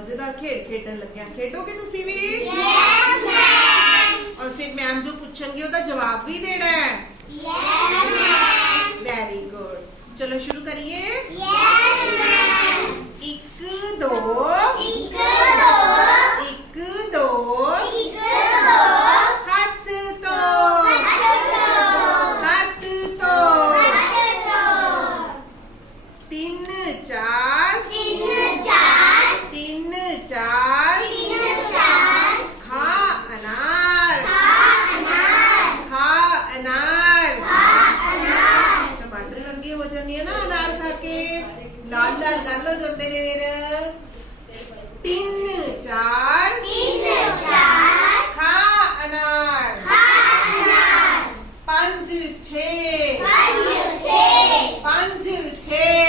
ਖੇਡ ਖੇਡਣ ਲੱਗਿਆ ਖੇਡੋਗੇ ਤੁਸੀਂ ਵੀ Yes, ma'am. ਔਰ ਫਿਰ ਮੈਮ ਜੋ ਪੁੱਛਣਗੇ ਉਹਦਾ ਜਵਾਬ ਵੀ ਦੇਣਾ ਹੈ Yes, ma'am. ਵੈਰੀ ਗੁੱਡ ਚਲੋ ਸ਼ੁਰੂ ਕਰੀਏ Yes, लाल खाके लाल लाल गल हो जाते ने फिर तीन चार तीन चार खा अनार खा अनार पाँच छे पाँच छे पाँच छे